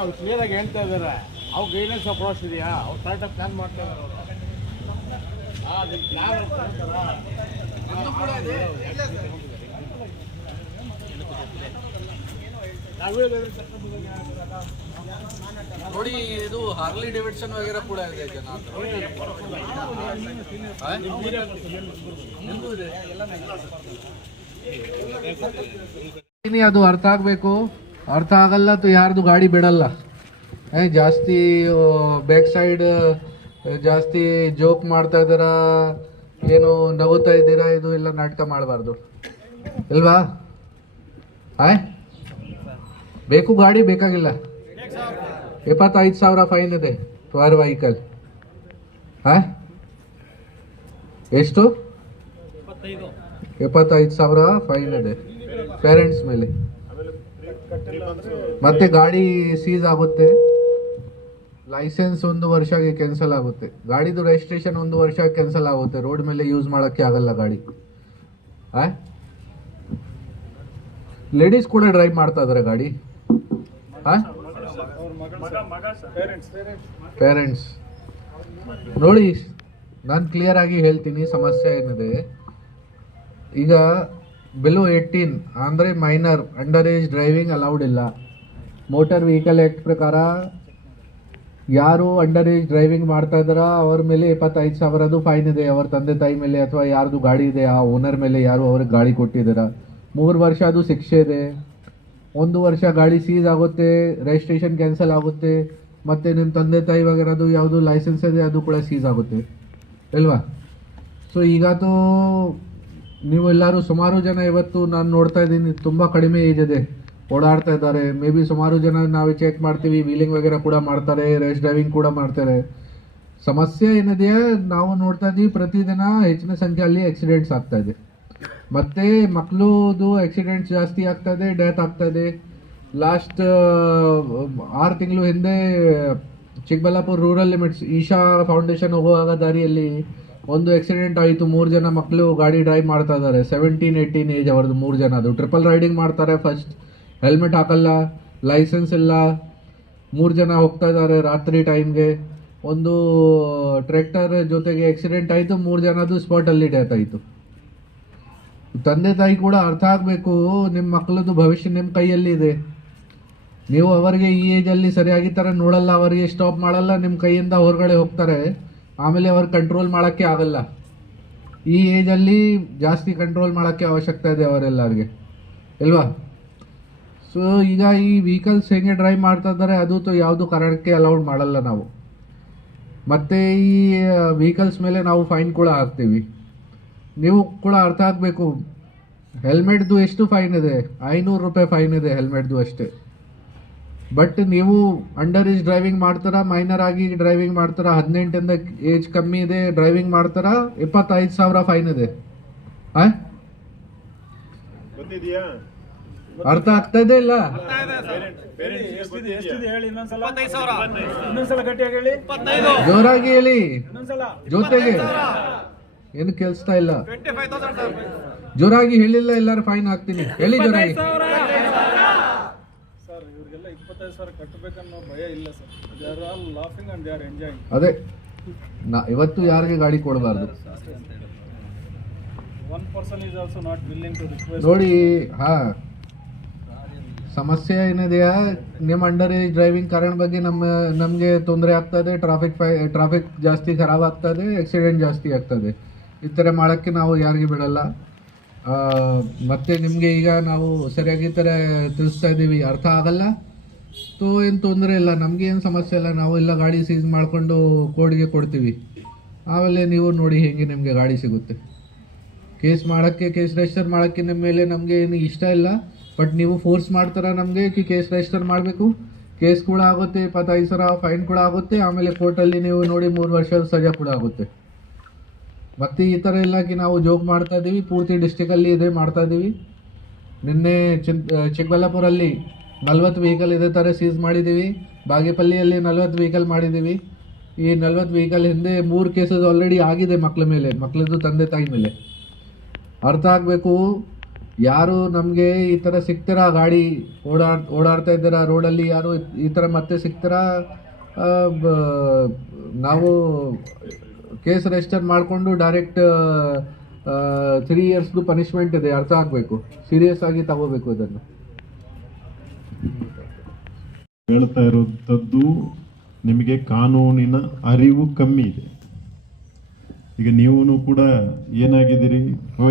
ಅವ್ರು ಕ್ಲಿಯರ್ ಆಗಿ ಹೇಳ್ತಾ ಇದಾರೆ. ಅವ್ರು ಗೈಡೆನ್ಸ್ ಅಪ್ರೋಚ್ ಇದೆಯಾ? ಅವ್ರು ಕರೆಕ್ಟಾಗಿ ಪ್ಲಾನ್ ಮಾಡ್ತಾ ಇದ್ದಾರೆ. ನೋಡಿ, ಇದು ಹಾರ್ಲಿ ಡೇವಿಡ್ಸನ್ ವಗೇರಾ ಕೂಡ ಇದೆ ಜನ. ಅದು ಅರ್ಥ ಆಗಬೇಕು. ಅರ್ಥ ಆಗಲ್ಲ ತು ಯಾರ್ದು ಗಾಡಿ ಬಿಡಲ್ಲ. ಜಾಸ್ತಿ ಬ್ಯಾಕ್ ಸೈಡ್ ಜಾಸ್ತಿ ಜೋಕ್ ಮಾಡ್ತಾ ಇದ್ದೀರಾ, ಏನು ನಗುತ್ತಾ ಇದ್ದೀರಾ, ಇದು ಎಲ್ಲ ನಾಟಕ ಮಾಡಬಾರ್ದು ಇಲ್ವಾ? ಬೇಕು ಗಾಡಿ ಬೇಕಾಗಿಲ್ಲ. 25,000 ಫೈನ್ ಇದೆ ಪರ್ ವೆಹಿಕಲ್. ಎಷ್ಟು? 75,000 ಫೈನ್ ಇದೆ ಪೇರೆಂಟ್ಸ್ ಮೇಲೆ. ಮತ್ತೆ ಗಾಡಿ ಸೀಸ್ ಆಗುತ್ತೆ, ಲೈಸೆನ್ಸ್ 1 ವರ್ಷಕ್ಕೆ ಕ್ಯಾನ್ಸಲ್ ಆಗುತ್ತೆ, ಗಾಡಿದು ರಿಜಿಸ್ಟ್ರೇಷನ್ 1 ವರ್ಷ ಕ್ಯಾನ್ಸಲ್ ಆಗುತ್ತೆ. ರೋಡ್ ಮೇಲೆ ಯೂಸ್ ಮಾಡಕ್ಕೆ ಆಗಲ್ಲ ಗಾಡಿ. ಲೇಡೀಸ್ ಕೂಡ ಡ್ರೈವ್ ಮಾಡ್ತಾ ಇದಾರೆ ಗಾಡಿ. ಪೇರೆಂಟ್ಸ್ ನೋಡಿ, ನಾನು ಕ್ಲಿಯರ್ ಆಗಿ ಹೇಳ್ತೀನಿ ಸಮಸ್ಯೆ ಏನಿದೆ. ಈಗ ಬಿಲೋ 18 ಅಂದರೆ minor, under age driving allowed ಇಲ್ಲ. ಮೋಟಾರ್ ವೆಹಿಕಲ್ ಆ್ಯಕ್ಟ್ ಪ್ರಕಾರ ಯಾರು ಅಂಡರ್ ಏಜ್ ಡ್ರೈವಿಂಗ್ ಮಾಡ್ತಾ ಇದ್ದಾರ ಅವ್ರ ಮೇಲೆ 25,000 ಫೈನ್ ಇದೆ. ಅವ್ರ ತಂದೆ ತಾಯಿ ಮೇಲೆ ಅಥವಾ ಯಾರ್ದು ಗಾಡಿ ಇದೆ ಆ ಓನರ್ ಮೇಲೆ, ಯಾರು ಅವ್ರಿಗೆ ಗಾಡಿ ಕೊಟ್ಟಿದ್ದೀರ, 3 ವರ್ಷ ಅದು ಶಿಕ್ಷೆ ಇದೆ. 1 ವರ್ಷ ಗಾಡಿ ಸೀಸ್ ಆಗುತ್ತೆ, ರಿಜಿಸ್ಟ್ರೇಷನ್ ಕ್ಯಾನ್ಸಲ್ ಆಗುತ್ತೆ, ಮತ್ತು ನಿಮ್ಮ ತಂದೆ ತಾಯಿ ವಗೇರದು ಯಾವುದು ಲೈಸೆನ್ಸ್ ಇದೆ ಅದು ಕೂಡ ಸೀಸ್ ಆಗುತ್ತೆ ಅಲ್ವಾ? ಸೊ ಈಗತೂ ನೀವು ಎಲ್ಲರೂ ಸುಮಾರು ಜನ ಇವತ್ತು ನಾನು ನೋಡ್ತಾ ಇದ್ದೀನಿ ತುಂಬ ಕಡಿಮೆ ಏಜ್ ಇದೆ, ಓಡಾಡ್ತಾ ಇದ್ದಾರೆ. ಮೇ ಬಿ ಸುಮಾರು ಜನ ನಾವು ಚೆಕ್ ಮಾಡ್ತೀವಿ, ವೀಲಿಂಗ್ ವಗೇರೆ ಕೂಡ ಮಾಡ್ತಾರೆ, ರೇಸ್ ಡ್ರೈವಿಂಗ್ ಕೂಡ ಮಾಡ್ತಾರೆ. ಸಮಸ್ಯೆ ಏನಿದೆಯಾ ನಾವು ನೋಡ್ತಾ ಇದ್ದೀವಿ, ಪ್ರತಿದಿನ ಹೆಚ್ಚಿನ ಸಂಖ್ಯೆಯಲ್ಲಿ ಆಕ್ಸಿಡೆಂಟ್ಸ್ ಆಗ್ತಾ ಇದೆ. ಮತ್ತು ಮಕ್ಕಳದು ಆಕ್ಸಿಡೆಂಟ್ಸ್ ಜಾಸ್ತಿ ಆಗ್ತಾ ಇದೆ, ಡೆತ್ ಆಗ್ತಾ ಇದೆ. ಲಾಸ್ಟ್ 6 ತಿಂಗಳು ಹಿಂದೆ Chikkaballapura rural limits Isha Foundation ಹೋಗುವಾಗ ದಾರಿಯಲ್ಲಿ ಒಂದು ಆಕ್ಸಿಡೆಂಟ್ ಆಯಿತು. 3 ಜನ ಮಕ್ಕಳು ಗಾಡಿ ಡ್ರೈವ್ ಮಾಡ್ತಾ ಇದ್ದಾರೆ, 17-18 ಏಜ್ ಅವ್ರದ್ದು 3 ಜನ. ಅದು ಟ್ರಿಪಲ್ ರೈಡಿಂಗ್ ಮಾಡ್ತಾರೆ. ಫಸ್ಟ್ ಹೆಲ್ಮೆಟ್ ಹಾಕಲ್ಲ, ಲೈಸೆನ್ಸ್ ಇಲ್ಲ, 3 ಜನ ಹೋಗ್ತಾ ಇದ್ದಾರೆ ರಾತ್ರಿ ಟೈಮ್ಗೆ. ಒಂದು ಟ್ರ್ಯಾಕ್ಟರ್ ಜೊತೆಗೆ ಆಕ್ಸಿಡೆಂಟ್ ಆಯಿತು, 3 ಜನದು ಸ್ಪಾಟಲ್ಲಿ ಡೆತ್ ಆಯಿತು. ತಂದೆ ತಾಯಿ ಕೂಡ ಅರ್ಥ ಆಗಬೇಕು, ನಿಮ್ಮ ಮಕ್ಕಳದ್ದು ಭವಿಷ್ಯ ನಿಮ್ಮ ಕೈಯಲ್ಲಿ ಇದೆ. ನೀವು ಅವರಿಗೆ ಈ ಏಜಲ್ಲಿ ಸರಿಯಾಗಿ ಥರ ನೋಡಲ್ಲ, ಅವರಿಗೆ ಸ್ಟಾಪ್ ಮಾಡಲ್ಲ, ನಿಮ್ಮ ಕೈಯಿಂದ ಹೊರಗಡೆ ಹೋಗ್ತಾರೆ, ಆಮೇಲೆ ಅವ್ರು ಕಂಟ್ರೋಲ್ ಮಾಡೋಕ್ಕೆ ಆಗಲ್ಲ. ಈ ಏಜಲ್ಲಿ ಜಾಸ್ತಿ ಕಂಟ್ರೋಲ್ ಮಾಡೋಕ್ಕೆ ಅವಶ್ಯಕತೆ ಇದೆ ಅವರೆಲ್ಲರಿಗೆ ಇಲ್ವಾ? ಸೊ ಈಗ ಈ ವೆಹಿಕಲ್ಸ್ ಹೆಂಗೆ ಡ್ರೈವ್ ಮಾಡ್ತಾ ಇದ್ದಾರೆ ಅದು ಯಾವುದು ಕಾರಣಕ್ಕೆ ಅಲೌಡ್ ಮಾಡಲ್ಲ ನಾವು. ಮತ್ತು ಈ ವೆಹಿಕಲ್ಸ್ ಮೇಲೆ ನಾವು ಫೈನ್ ಕೂಡ ಹಾಕ್ತೀವಿ. ನೀವು ಕೂಡ ಅರ್ಥ ಆಗಬೇಕು, ಹೆಲ್ಮೆಟ್ದು ಎಷ್ಟು ಫೈನ್ ಇದೆ? 500 ರೂಪಾಯಿ ಫೈನ್ ಇದೆ ಹೆಲ್ಮೆಟ್ದು ಅಷ್ಟೇ. ಬಟ್ ನೀವು ಅಂಡರ್ ಏಜ್ ಡ್ರೈವಿಂಗ್ ಮಾಡ್ತಾರ, ಮೈನರ್ ಆಗಿ ಡ್ರೈವಿಂಗ್ ಮಾಡ್ತಾರ, 18ಇಂದ ಏಜ್ ಕಮ್ಮಿ ಇದೆ ಡ್ರೈವಿಂಗ್ ಮಾಡ್ತಾರ, 25,000 ಫೈನ್ ಇದೆ. ಅರ್ಥ ಆಗ್ತಾ ಇದೆ ಇಲ್ಲ? ಜೋರಾಗಿ ಹೇಳಿ, ಜೊತೆಗೆ ಏನು ಕೇಳಿಸ್ತಾ ಇಲ್ಲ. ಜೋರಾಗಿ ಹೇಳಿಲ್ಲ, ಎಲ್ಲರೂ ಫೈನ್ ಹಾಕ್ತೀನಿ. ಹೇಳಿ ಜೋರಾಗಿ. ಅದೇ ಇವತ್ತು ಯಾರಿಗೆ ಗಾಡಿ ಕೊಡಬಾರ್ದು ನೋಡಿ. ಸಮಸ್ಯೆ ಏನಿದೆಯಾ, ನಿಮ್ಮ ಅಂಡರ್ ಏಜ್ ಡ್ರೈವಿಂಗ್ ಕಾರಣ ಬಗ್ಗೆ ನಮಗೆ ತೊಂದರೆ ಆಗ್ತದೆ, ಟ್ರಾಫಿಕ್ ಜಾಸ್ತಿ ಖರಾಬ್ ಆಗ್ತದೆ, ಆಕ್ಸಿಡೆಂಟ್ ಜಾಸ್ತಿ ಆಗ್ತದೆ. ಈ ಥರ ಮಾಡೋಕ್ಕೆ ನಾವು ಯಾರಿಗೆ ಬಿಡಲ್ಲ. ಮತ್ತು ನಿಮಗೆ ಈಗ ನಾವು ಸರಿಯಾಗಿ ಈ ಥರ ತಿಳಿಸ್ತಾ ಇದ್ದೀವಿ, ಅರ್ಥ ಆಗಲ್ಲ ತೋ ಏನು ತೊಂದರೆ ಇಲ್ಲ, ನಮಗೆ ಏನು ಸಮಸ್ಯೆ ಇಲ್ಲ. ನಾವು ಎಲ್ಲ ಗಾಡಿ ಸೀಸ್ ಮಾಡಿಕೊಂಡು ಕೋರ್ಟ್ಗೆ ಕೊಡ್ತೀವಿ. ಆಮೇಲೆ ನೀವು ನೋಡಿ ಹೇಗೆ ನಿಮಗೆ ಗಾಡಿ ಸಿಗುತ್ತೆ. ಕೇಸ್ ರಿಜಿಸ್ಟರ್ ಮಾಡೋಕ್ಕೆ ನಿಮ್ಮ ಮೇಲೆ ನಮಗೆ ಏನು ಇಷ್ಟ ಇಲ್ಲ, ಬಟ್ ನೀವು ಫೋರ್ಸ್ ಮಾಡ್ತಾರ ನಮಗೆ ಕಿ ಕೇಸ್ ರಿಜಿಸ್ಟರ್ ಮಾಡಬೇಕು. ಕೇಸ್ ಕೂಡ ಆಗುತ್ತೆ, 25,000 ಫೈನ್ ಕೂಡ ಆಗುತ್ತೆ. ಆಮೇಲೆ ಕೋರ್ಟಲ್ಲಿ ನೀವು ನೋಡಿ 3 ವರ್ಷದ ಸಜಾ ಕೂಡ ಆಗುತ್ತೆ. ಮತ್ತು ಈ ಥರ ಇಲ್ಲ ಕಿ ನಾವು ಜೋಕ್ ಮಾಡ್ತಾ ಇದ್ದೀವಿ, ಪೂರ್ತಿ ಡಿಸ್ಟಿಕಲ್ಲಿ ಇದೇ ಮಾಡ್ತಾ ಇದ್ದೀವಿ. ನಿನ್ನೆ ಚಿಕ್ಕಬಳ್ಳಾಪುರಲ್ಲಿ 40 ವೆಹಿಕಲ್ ಇದೇ ಥರ ಸೀಸ್ ಮಾಡಿದ್ದೀವಿ. ಬಾಗೇಪಲ್ಲಿಯಲ್ಲಿ 40 ವೆಹಿಕಲ್ ಮಾಡಿದ್ದೀವಿ. ಈ 40 ವೆಹಿಕಲ್ ಹಿಂದೆ 3 ಕೇಸಸ್ ಆಲ್ರೆಡಿ ಆಗಿದೆ ಮಕ್ಕಳದ್ದು ತಂದೆ ತಾಯಿ ಮೇಲೆ. ಅರ್ಥ ಆಗಬೇಕು, ಯಾರು ನಮಗೆ ಈ ಥರ ಸಿಗ್ತೀರಾ, ಗಾಡಿ ಓಡಾಡ್ತಾ ಇದ್ದೀರಾ ರೋಡಲ್ಲಿ, ಯಾರು ಈ ಥರ ಮತ್ತೆ ಸಿಗ್ತೀರಾ, ನಾವು ಕೇಸ್ ರಿಜಿಸ್ಟರ್ ಮಾಡಿಕೊಂಡು ಡೈರೆಕ್ಟ್ 3 ಇಯರ್ಸ್ದು ಪನಿಷ್ಮೆಂಟ್ ಇದೆ. ಅರ್ಥ ಆಗಬೇಕು, ಸೀರಿಯಸ್ ಆಗಿ ತಗೋಬೇಕು ಇದನ್ನು. ಹೇಳ್ತಾ ಇರೋಂಥದ್ದು ನಿಮಗೆ ಕಾನೂನಿನ ಅರಿವು ಕಮ್ಮಿ ಇದೆ. ಈಗ ನೀವು ಕೂಡ ಏನಾಗಿದ್ದೀರಿ,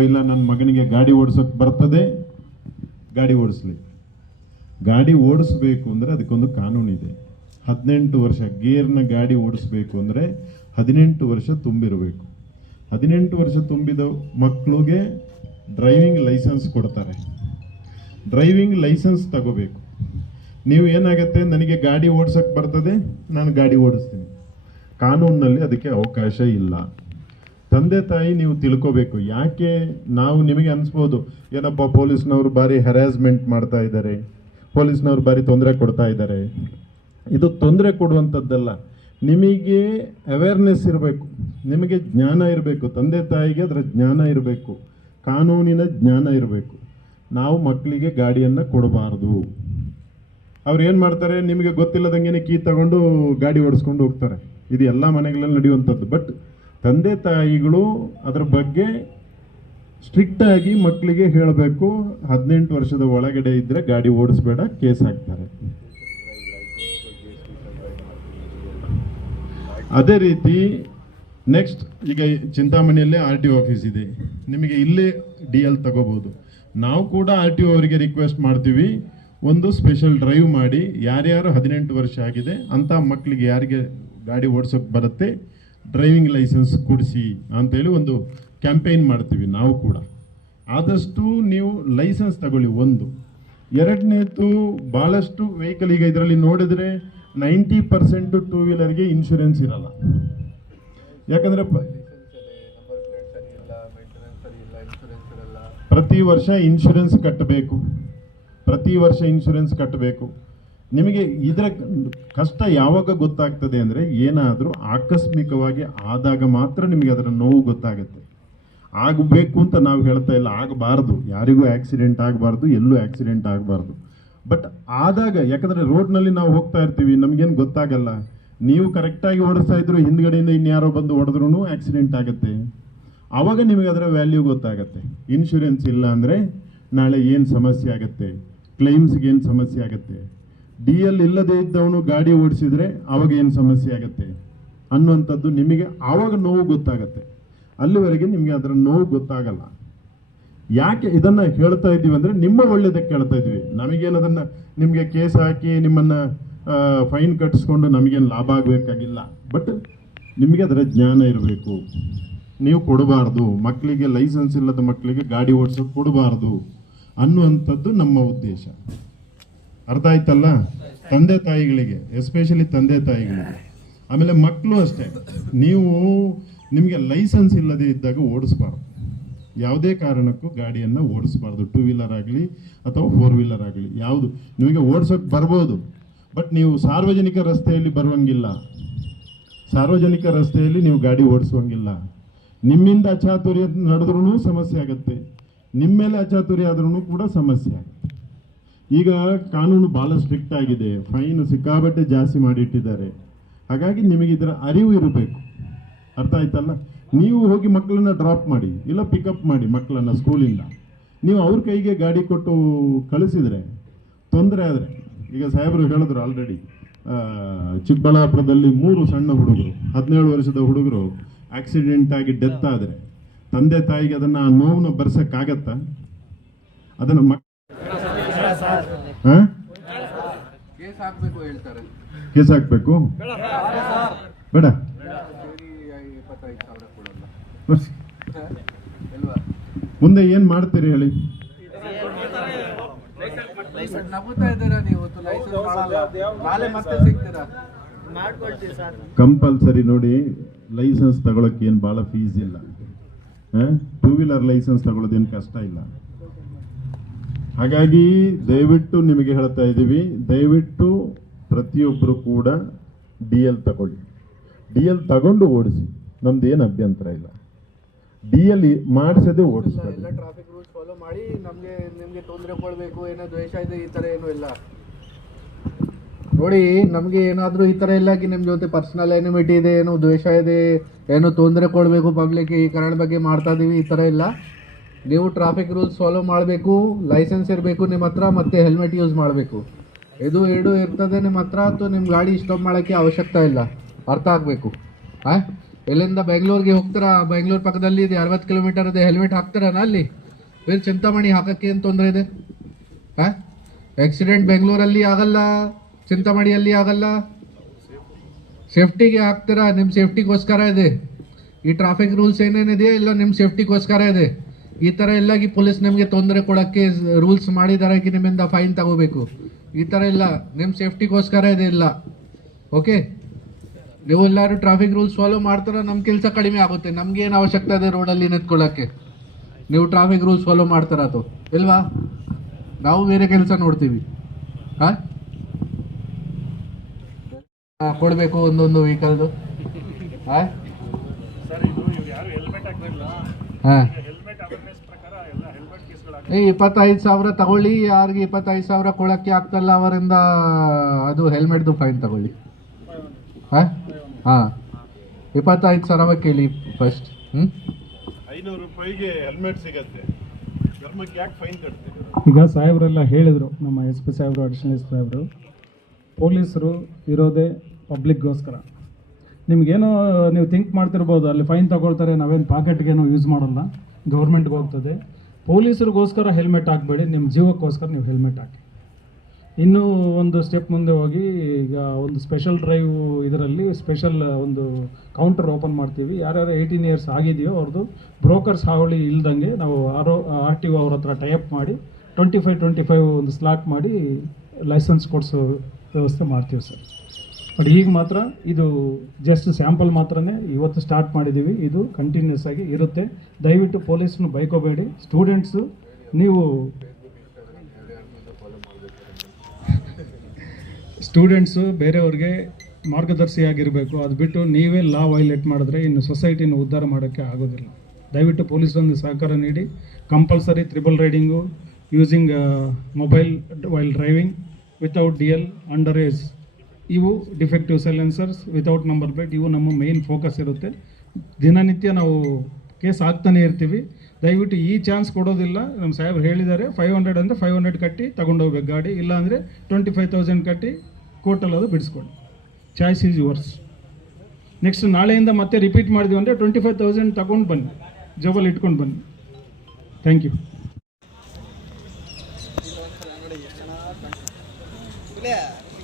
ಇಲ್ಲ ನನ್ನ ಮಗನಿಗೆ ಗಾಡಿ ಓಡಿಸೋಕೆ ಬರ್ತದೆ, ಗಾಡಿ ಓಡಿಸ್ಲಿ. ಗಾಡಿ ಓಡಿಸ್ಬೇಕು ಅಂದರೆ ಅದಕ್ಕೊಂದು ಕಾನೂನಿದೆ. 18 ವರ್ಷ ಗೇರ್ನ ಗಾಡಿ ಓಡಿಸ್ಬೇಕು ಅಂದರೆ 18 ವರ್ಷ ತುಂಬಿರಬೇಕು. 18 ವರ್ಷ ತುಂಬಿದ ಮಕ್ಕಳಿಗೆ ಡ್ರೈವಿಂಗ್ ಲೈಸೆನ್ಸ್ ಕೊಡ್ತಾರೆ. ಡ್ರೈವಿಂಗ್ ಲೈಸೆನ್ಸ್ ತಗೋಬೇಕು. ನೀವು ಏನಾಗುತ್ತೆ, ನನಗೆ ಗಾಡಿ ಓಡಿಸೋಕೆ ಬರ್ತದೆ, ನಾನು ಗಾಡಿ ಓಡಿಸ್ತೀನಿ. ಕಾನೂನಿನಲ್ಲಿ ಅದಕ್ಕೆ ಅವಕಾಶ ಇಲ್ಲ. ತಂದೆ ತಾಯಿ ನೀವು ತಿಳ್ಕೋಬೇಕು. ಯಾಕೆ ನಾವು ನಿಮಗೆ ಅನಿಸ್ಬೋದು, ಏನಪ್ಪ ಪೊಲೀಸ್ನವರು ಭಾರಿ ಹ್ಯಾರಾಸ್ಮೆಂಟ್ ಮಾಡ್ತಾ ಇದ್ದಾರೆ, ಪೊಲೀಸ್ನವರು ಭಾರಿ ತೊಂದರೆ ಕೊಡ್ತಾ ಇದ್ದಾರೆ. ಇದು ತೊಂದರೆ ಕೊಡುವಂಥದ್ದಲ್ಲ. ನಿಮಗೆ ಅವೇರ್ನೆಸ್ ಇರಬೇಕು, ನಿಮಗೆ ಜ್ಞಾನ ಇರಬೇಕು. ತಂದೆ ತಾಯಿಗೆ ಅದರ ಜ್ಞಾನ ಇರಬೇಕು, ಕಾನೂನಿನ ಜ್ಞಾನ ಇರಬೇಕು. ನಾವು ಮಕ್ಕಳಿಗೆ ಗಾಡಿಯನ್ನು ಕೊಡಬಾರ್ದು. ಅವ್ರು ಏನು ಮಾಡ್ತಾರೆ, ನಿಮಗೆ ಗೊತ್ತಿಲ್ಲದಂಗೆ ಕೀ ತಗೊಂಡು ಗಾಡಿ ಓಡಿಸ್ಕೊಂಡು ಹೋಗ್ತಾರೆ. ಇದು ಎಲ್ಲ ಮನೆಗಳಲ್ಲಿ ನಡೆಯುವಂಥದ್ದು. ಬಟ್ ತಂದೆ ತಾಯಿಗಳು ಅದರ ಬಗ್ಗೆ ಸ್ಟ್ರಿಕ್ಟಾಗಿ ಮಕ್ಕಳಿಗೆ ಹೇಳಬೇಕು. 18 ವರ್ಷದ ಒಳಗಡೆ ಇದ್ದರೆ ಗಾಡಿ ಓಡಿಸ್ಬೇಡ, ಕೇಸ್ ಹಾಕ್ತಾರೆ. ಅದೇ ರೀತಿ ನೆಕ್ಸ್ಟ್, ಈಗ ಚಿಂತಾಮಣಿಯಲ್ಲೇ RTO ಆಫೀಸ್ ಇದೆ, ನಿಮಗೆ ಇಲ್ಲೇ DL ತಗೋಬೋದು. ನಾವು ಕೂಡ RTO ಅವರಿಗೆ ರಿಕ್ವೆಸ್ಟ್ ಮಾಡ್ತೀವಿ, ಒಂದು ಸ್ಪೆಷಲ್ ಡ್ರೈವ್ ಮಾಡಿ, ಯಾರ್ಯಾರು 18 ವರ್ಷ ಆಗಿದೆ ಅಂಥ ಮಕ್ಕಳಿಗೆ ಯಾರಿಗೆ ಗಾಡಿ ಓಡಿಸೋಕೆ ಬರುತ್ತೆ ಡ್ರೈವಿಂಗ್ ಲೈಸೆನ್ಸ್ ಕೊಡಿಸಿ ಅಂತೇಳಿ ಒಂದು ಕ್ಯಾಂಪೇನ್ ಮಾಡ್ತೀವಿ ನಾವು ಕೂಡ. ಆದಷ್ಟು ನೀವು ಲೈಸೆನ್ಸ್ ತಗೊಳ್ಳಿ. ಒಂದು. ಎರಡನೇದು, ಭಾಳಷ್ಟು ವೆಹಿಕಲ್ ಈಗ ಇದರಲ್ಲಿ ನೋಡಿದ್ರೆ 90% 2 ವೀಲರ್ಗೆ ಇನ್ಶೂರೆನ್ಸ್ ಇರಲ್ಲ. ಯಾಕಂದರೆ ಪ್ರತಿ ವರ್ಷ ಇನ್ಶೂರೆನ್ಸ್ ಕಟ್ಟಬೇಕು. ನಿಮಗೆ ಇದರ ಕಷ್ಟ ಯಾವಾಗ ಗೊತ್ತಾಗ್ತದೆ ಅಂದರೆ, ಏನಾದರೂ ಆಕಸ್ಮಿಕವಾಗಿ ಆದಾಗ ಮಾತ್ರ ನಿಮಗೆ ಅದರ ನೋವು ಗೊತ್ತಾಗುತ್ತೆ. ಆಗಬೇಕು ಅಂತ ನಾವು ಹೇಳ್ತಾ ಇಲ್ಲ, ಆಗಬಾರ್ದು, ಯಾರಿಗೂ ಆಕ್ಸಿಡೆಂಟ್ ಆಗಬಾರ್ದು, ಎಲ್ಲೂ ಆಕ್ಸಿಡೆಂಟ್ ಆಗಬಾರ್ದು. ಬಟ್ ಆದಾಗ, ಯಾಕಂದರೆ ರೋಡ್ನಲ್ಲಿ ನಾವು ಹೋಗ್ತಾ ಇರ್ತೀವಿ, ನಮಗೇನು ಗೊತ್ತಾಗಲ್ಲ. ನೀವು ಕರೆಕ್ಟಾಗಿ ಓಡಿಸ್ತಾ ಇದ್ರು, ಹಿಂದ್ಗಡೆಯಿಂದ ಇನ್ಯಾರೋ ಬಂದು ಹೊಡೆದ್ರೂ ಆಕ್ಸಿಡೆಂಟ್ ಆಗುತ್ತೆ. ಆವಾಗ ನಿಮಗೆ ಅದರ ವ್ಯಾಲ್ಯೂ ಗೊತ್ತಾಗತ್ತೆ. ಇನ್ಶೂರೆನ್ಸ್ ಇಲ್ಲ ಅಂದರೆ ನಾಳೆ ಏನು ಸಮಸ್ಯೆ ಆಗುತ್ತೆ, ಕ್ಲೈಮ್ಸ್ಗೆ ಏನು ಸಮಸ್ಯೆ ಆಗುತ್ತೆ, DL ಇಲ್ಲದೇ ಇದ್ದವನು ಗಾಡಿ ಓಡಿಸಿದರೆ ಆವಾಗ ಏನು ಸಮಸ್ಯೆ ಆಗುತ್ತೆ ಅನ್ನುವಂಥದ್ದು ನಿಮಗೆ ಆವಾಗ ನೋವು ಗೊತ್ತಾಗತ್ತೆ. ಅಲ್ಲಿವರೆಗೆ ನಿಮಗೆ ಅದರ ನೋವು ಗೊತ್ತಾಗಲ್ಲ. ಯಾಕೆ ಇದನ್ನು ಹೇಳ್ತಾ ಇದ್ದೀವಿ ಅಂದರೆ, ನಿಮ್ಮ ಒಳ್ಳೆಯದಕ್ಕೆ ಹೇಳ್ತಾ ಇದ್ವಿ. ನಮಗೇನದನ್ನು ನಿಮಗೆ ಕೇಸ್ ಹಾಕಿ ನಿಮ್ಮನ್ನು ಫೈನ್ ಕಟ್ಟಿಸ್ಕೊಂಡು ನಮಗೇನು ಲಾಭ ಆಗಬೇಕಾಗಿಲ್ಲ. ಬಟ್ ನಿಮಗೆ ಅದರ ಜ್ಞಾನ ಇರಬೇಕು. ನೀವು ಕೊಡಬಾರ್ದು, ಮಕ್ಕಳಿಗೆ ಲೈಸೆನ್ಸ್ ಇಲ್ಲದ ಮಕ್ಕಳಿಗೆ ಗಾಡಿ ಓಡಿಸೋಕೆ ಕೊಡಬಾರ್ದು ಅನ್ನುವಂಥದ್ದು ನಮ್ಮ ಉದ್ದೇಶ. ಅರ್ಥ ಆಯ್ತಲ್ಲ? ತಂದೆ ತಾಯಿಗಳಿಗೆ, ಎಸ್ಪೆಷಲಿ ತಂದೆ ತಾಯಿಗಳಿಗೆ. ಆಮೇಲೆ ಮಕ್ಕಳು ಅಷ್ಟೇ, ನಿಮಗೆ ಲೈಸೆನ್ಸ್ ಇಲ್ಲದೆ ಇದ್ದಾಗ ಓಡಿಸ್ಬಾರ್ದು. ಯಾವುದೇ ಕಾರಣಕ್ಕೂ ಗಾಡಿಯನ್ನು ಓಡಿಸ್ಬಾರ್ದು. 2 ವೀಲರ್ ಆಗಲಿ ಅಥವಾ 4 ವೀಲರ್ ಆಗಲಿ, ಯಾವುದು ನಿಮಗೆ ಓಡಿಸೋಕೆ ಬರ್ಬೋದು. ಬಟ್ ನೀವು ಸಾರ್ವಜನಿಕ ರಸ್ತೆಯಲ್ಲಿ ಬರುವಂಗಿಲ್ಲ, ಸಾರ್ವಜನಿಕ ರಸ್ತೆಯಲ್ಲಿ ನೀವು ಗಾಡಿ ಓಡಿಸುವಂಗಿಲ್ಲ. ನಿಮ್ಮಿಂದ ಅಚಾತುರ್ಯ ನಡೆದ್ರೂ ಸಮಸ್ಯೆ ಆಗುತ್ತೆ, ನಿಮ್ಮ ಮೇಲೆ ಅಚಾತುರ್ಯ ಆದ್ರೂ ಕೂಡ ಸಮಸ್ಯೆ ಆಗುತ್ತೆ. ಈಗ ಕಾನೂನು ಭಾಳ ಸ್ಟ್ರಿಕ್ಟ್ ಆಗಿದೆ, ಫೈನ್ ಸಿಕ್ಕಾಬಟ್ಟೆ ಜಾಸ್ತಿ ಮಾಡಿಟ್ಟಿದ್ದಾರೆ. ಹಾಗಾಗಿ ನಿಮಗೆ ಇದರ ಅರಿವು ಇರಬೇಕು. ಅರ್ಥ ಆಯ್ತಲ್ಲ? ನೀವು ಹೋಗಿ ಮಕ್ಕಳನ್ನ ಡ್ರಾಪ್ ಮಾಡಿ, ಇಲ್ಲ ಪಿಕಪ್ ಮಾಡಿ ಮಕ್ಕಳನ್ನ ಸ್ಕೂಲಿಂದ. ನೀವು ಅವ್ರ ಕೈಗೆ ಗಾಡಿ ಕೊಟ್ಟು ಕಳಿಸಿದರೆ ತೊಂದರೆ ಆದರೆ, ಈಗ ಸಾಹೇಬರು ಹೇಳಿದ್ರು ಆಲ್ರೆಡಿ, ಚಿಕ್ಕಬಳ್ಳಾಪುರದಲ್ಲಿ 3 ಸಣ್ಣ ಹುಡುಗರು 17 ವರ್ಷದ ಹುಡುಗರು ಆಕ್ಸಿಡೆಂಟ್ ಆಗಿ ಡೆತ್ ಆದರೆ ತಂದೆ ತಾಯಿಗೆ ಅದನ್ನು ಆ ನೋವನ್ನು ಬರ್ಸೋಕ್ಕಾಗತ್ತಾ? ಅದನ್ನು ಕೇಸ್ ಹಾಕ್ಬೇಕು ಹೇಳ್ತಾರೆ. ಕೇಸ್ ಹಾಕಬೇಕು ಬೇಡ, 25,000 ಕೊಡಲ್ಲ ಅಲ್ವಾ? ಮುಂದೆ ಏನು ಮಾಡ್ತೀರಿ ಹೇಳಿ? ನಂಬುತ್ತಾ ಇದ್ದೀರಾ ನೀವು? ಲೈಸೆನ್ಸ್ ಮಾಡಲ್ಲ, ನಾಳೆ ಮತ್ತೆ ಸಿಗ್ತೀರಾ? ಕಂಪಲ್ಸರಿ ನೋಡಿ, ಲೈಸೆನ್ಸ್ ತಗೊಳಕ್ಕೆ ಏನು ಭಾಳ ಫೀಸ್ ಇಲ್ಲ. 2 ವೀಲರ್ ಲೈಸೆನ್ಸ್ ತಗೊಳ್ಳೋದೇನು ಕಷ್ಟ ಇಲ್ಲ. ಹಾಗಾಗಿ ದಯವಿಟ್ಟು ನಿಮಗೆ ಹೇಳ್ತಾ ಇದ್ದೀವಿ, ದಯವಿಟ್ಟು ಪ್ರತಿಯೊಬ್ಬರು ಕೂಡ DL ತಗೊಳ್ಳಿ. DL ತಗೊಂಡು ಓಡಿಸಿ, ನಮ್ದು ಏನು ಅಭ್ಯಂತರ ಇಲ್ಲ. DL ಮಾಡಿಸದೆ ಓಡಿಸ್ತಾರೆ. ಎಲ್ಲ ಟ್ರಾಫಿಕ್ ರೂಲ್ಸ್ ಫಾಲೋ ಮಾಡಿ ನಿಮಗೆ ತೊಂದರೆ ಕೊಡಬೇಕು, ಏನೋ ದ್ವೇಷ ಇದೆ, ಈ ಥರ ಏನೂ ಇಲ್ಲ ನೋಡಿ. ನಮಗೆ ಏನಾದರೂ ಈ ಥರ ಇಲ್ಲ ನಿಮ್ಮ ಜೊತೆ ಪರ್ಸನಲ್ ಎನಿಮಿಟಿ ಇದೆ, ಏನೋ ದ್ವೇಷ ಇದೆ, ಏನೋ ತೊಂದರೆ ಕೊಡಬೇಕು ಪಬ್ಲಿಕ್ಗೆ, ಈ ಕಾರಣ ಬಗ್ಗೆ ಮಾಡ್ತಾ ಇದ್ದೀವಿ, ಈ ಥರ ಇಲ್ಲ. ನೀವು ಟ್ರಾಫಿಕ್ ರೂಲ್ಸ್ ಫಾಲೋ ಮಾಡಬೇಕು, ಲೈಸೆನ್ಸ್ ಇರಬೇಕು ನಿಮ್ಮ ಹತ್ರ, ಮತ್ತು ಹೆಲ್ಮೆಟ್ ಯೂಸ್ ಮಾಡಬೇಕು. ಇದು ಎರಡು ಇರ್ತದೆ ನಿಮ್ಮ ಹತ್ರ, ಅಥವಾ ನಿಮ್ಮ ಗಾಡಿ ಸ್ಟಾಪ್ ಮಾಡೋಕ್ಕೆ ಅವಶ್ಯಕತೆ ಇಲ್ಲ. ಅರ್ಥ ಆಗಬೇಕು. ಇಲ್ಲಿಂದ ಬೆಂಗಳೂರಿಗೆ ಹೋಗ್ತೀರಾ, ಬೆಂಗಳೂರು ಪಕ್ಕದಲ್ಲಿ ಇದೆ 60 ಕಿಲೋಮೀಟರ್ ಇದೆ, ಹೆಲ್ಮೆಟ್ ಹಾಕ್ತಾರನ ಅಲ್ಲಿ? ಬೇರೆ ಚಿಂತಾಮಣಿ ಹಾಕೋಕ್ಕೆ ಏನು ತೊಂದರೆ ಇದೆ? ಆಕ್ಸಿಡೆಂಟ್ ಬೆಂಗಳೂರಲ್ಲಿ ಆಗಲ್ಲ, ಚಿಂತಾಮಣಿಯಲ್ಲಿ ಆಗಲ್ಲ. ಸೇಫ್ಟಿಗೆ ಹಾಕ್ತೀರಾ, ನಿಮ್ಮ ಸೇಫ್ಟಿಗೋಸ್ಕರ ಇದೆ. ಈ ಟ್ರಾಫಿಕ್ ರೂಲ್ಸ್ ಏನೇನಿದೆಯೋ ಇಲ್ಲ ನಿಮ್ಮ ಸೇಫ್ಟಿಗೋಸ್ಕರ ಇದೆ. ಈ ಥರ ಎಲ್ಲ ಪೊಲೀಸ್ ನಿಮಗೆ ತೊಂದರೆ ಕೊಡೋಕ್ಕೆ ರೂಲ್ಸ್ ಮಾಡಿದ್ದಾರೆ, ನಿಮ್ಮಿಂದ ಫೈನ್ ತಗೋಬೇಕು, ಈ ಥರ ಇಲ್ಲ. ನಿಮ್ಮ ಸೇಫ್ಟಿಗೋಸ್ಕರ ಇದೆ ಇಲ್ಲ. ಓಕೆ, ನೀವು ಎಲ್ಲರೂ ಟ್ರಾಫಿಕ್ ರೂಲ್ಸ್ ಫಾಲೋ ಮಾಡ್ತಾರ, ನಮ್ಮ ಕೆಲಸ ಕಡಿಮೆ ಆಗುತ್ತೆ. ನಮ್ಗೆ ಏನು ಅವಶ್ಯಕತೆ ಇದೆ ರೋಡಲ್ಲಿ ನಿಂತ್ಕೊಳ್ಳೋಕ್ಕೆ? ನೀವು ಟ್ರಾಫಿಕ್ ರೂಲ್ಸ್ ಫಾಲೋ ಮಾಡ್ತಾರ ಅದು ಇಲ್ವಾ? ನಾವು ಬೇರೆ ಕೆಲಸ ನೋಡ್ತೀವಿ. ಕೊಡಬೇಕು ಒಂದೊಂದು ವೆಹಿಕಲ್ದು. ಹಾಂ 25,000 ತಗೊಳ್ಳಿ. ಯಾರಿಗೆ 25,000 ಕೊಡೋಕ್ಕೆ ಆಗ್ತಲ್ಲ ಅವರಿಂದ ಅದು ಹೆಲ್ಮೆಟ್ದು ಫೈನ್ ತಗೊಳ್ಳಿ. 25,000 ಕೇಳಿ ಫಸ್ಟ್. 500 ರೂಪಾಯಿಗೆ ಹೆಲ್ಮೆಟ್ ಸಿಗತ್ತೆ, ಯಾಕೆ ಫೈನ್ ಕಟ್ತೀರಿ? ಈಗ ಸಾಹೇಬರೆಲ್ಲ ಹೇಳಿದರು, ನಮ್ಮ SP ಸಾಹೇಬರು, ಅಡಿಷನಲ್ ಸಾಹೇಬರು, ಪೊಲೀಸರು ಇರೋದೇ ಪಬ್ಲಿಕ್ಗೋಸ್ಕರ. ನಿಮಗೇನೋ ನೀವು ಥಿಂಕ್ ಮಾಡ್ತಿರ್ಬೋದು, ಅಲ್ಲಿ ಫೈನ್ ತಗೊಳ್ತಾರೆ, ನಾವೇನು ಪಾಕೆಟ್ಗೇನೋ ಯೂಸ್ ಮಾಡಲ್ಲ, ಗೌರ್ಮೆಂಟ್ಗೆ ಹೋಗ್ತದೆ. ಪೊಲೀಸರಿಗೋಸ್ಕರ ಹೆಲ್ಮೆಟ್ ಹಾಕಬೇಡಿ, ನಿಮ್ಮ ಜೀವಕ್ಕೋಸ್ಕರ ನೀವು ಹೆಲ್ಮೆಟ್ ಹಾಕಿ. ಇನ್ನೂ ಒಂದು ಸ್ಟೆಪ್ ಮುಂದೆ ಹೋಗಿ, ಈಗ ಒಂದು ಸ್ಪೆಷಲ್ ಡ್ರೈವ್ ಇದರಲ್ಲಿ ಸ್ಪೆಷಲ್ ಒಂದು ಕೌಂಟರ್ ಓಪನ್ ಮಾಡ್ತೀವಿ. ಯಾರ್ಯಾರು 18 ಇಯರ್ಸ್ ಆಗಿದೆಯೋ ಅವ್ರದ್ದು ಬ್ರೋಕರ್ಸ್ ಹಾವಳಿ ಇಲ್ದಂಗೆ ನಾವು RTO ಅವ್ರ ಹತ್ರ ಟೈಅಪ್ ಮಾಡಿ 25 ಒಂದು ಸ್ಲಾಟ್ ಮಾಡಿ ಲೈಸೆನ್ಸ್ ಕೊಡಿಸೋ ವ್ಯವಸ್ಥೆ ಮಾಡ್ತೀವಿ ಸರ್. ಬಟ್ ಈಗ ಮಾತ್ರ ಇದು ಜಸ್ಟ್ ಸ್ಯಾಂಪಲ್ ಮಾತ್ರನೇ ಇವತ್ತು ಸ್ಟಾರ್ಟ್ ಮಾಡಿದ್ದೀವಿ, ಇದು ಕಂಟಿನ್ಯೂಸ್ ಆಗಿ ಇರುತ್ತೆ. ದಯವಿಟ್ಟು ಪೊಲೀಸ್ನು ಬೈಕೋಬೇಡಿ. ಸ್ಟೂಡೆಂಟ್ಸು ನೀವು ಬೇರೆಯವ್ರಿಗೆ ಮಾರ್ಗದರ್ಶಿಯಾಗಿರಬೇಕು. ಅದು ಬಿಟ್ಟು ನೀವೇ ಲಾ ವೈಲೇಟ್ ಮಾಡಿದ್ರೆ ಇನ್ನು ಸೊಸೈಟಿನ ಉದ್ಧಾರ ಮಾಡೋಕ್ಕೆ ಆಗೋದಿಲ್ಲ. ದಯವಿಟ್ಟು ಪೊಲೀಸರೊಂದು ಸಹಕಾರ ನೀಡಿ. Compulsory triple riding, using mobile while driving without DL, under age, ಇವು ಡಿಫೆಕ್ಟಿವ್ ಸೈಲೆನ್ಸರ್ಸ್, ವಿತೌಟ್ ನಂಬರ್ ಪ್ಲೇಟ್, ಇವು ನಮ್ಮ ಮೇನ್ ಫೋಕಸ್ ಇರುತ್ತೆ. ದಿನನಿತ್ಯ ನಾವು ಕೇಸ್ ಆಗ್ತಾನೆ ಇರ್ತೀವಿ. ದಯವಿಟ್ಟು ಈ ಚಾನ್ಸ್ ಕೊಡೋದಿಲ್ಲ. ನಮ್ಮ ಸಾಹೇಬ್ರು ಹೇಳಿದ್ದಾರೆ, 500 ಅಂದರೆ 500 ಕಟ್ಟಿ ತಗೊಂಡೋಗ್ಬೇಕು ಗಾಡಿ, ಇಲ್ಲಾಂದರೆ 25,000 ಕಟ್ಟಿ ಕೋರ್ಟಲ್ಲಿ ಅದು ಬಿಡಿಸ್ಕೊಡಿ. Choice is yours. ನೆಕ್ಸ್ಟ್ ನಾಳೆಯಿಂದ ಮತ್ತೆ ರಿಪೀಟ್ ಮಾಡಿದ್ವಿ ಅಂದರೆ 25,000 ತಗೊಂಡು ಬನ್ನಿ, ಜೋಬಲ್ಲಿ ಇಟ್ಕೊಂಡು ಬನ್ನಿ. Thank you.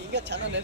ಈಗ ಚಾನಲ್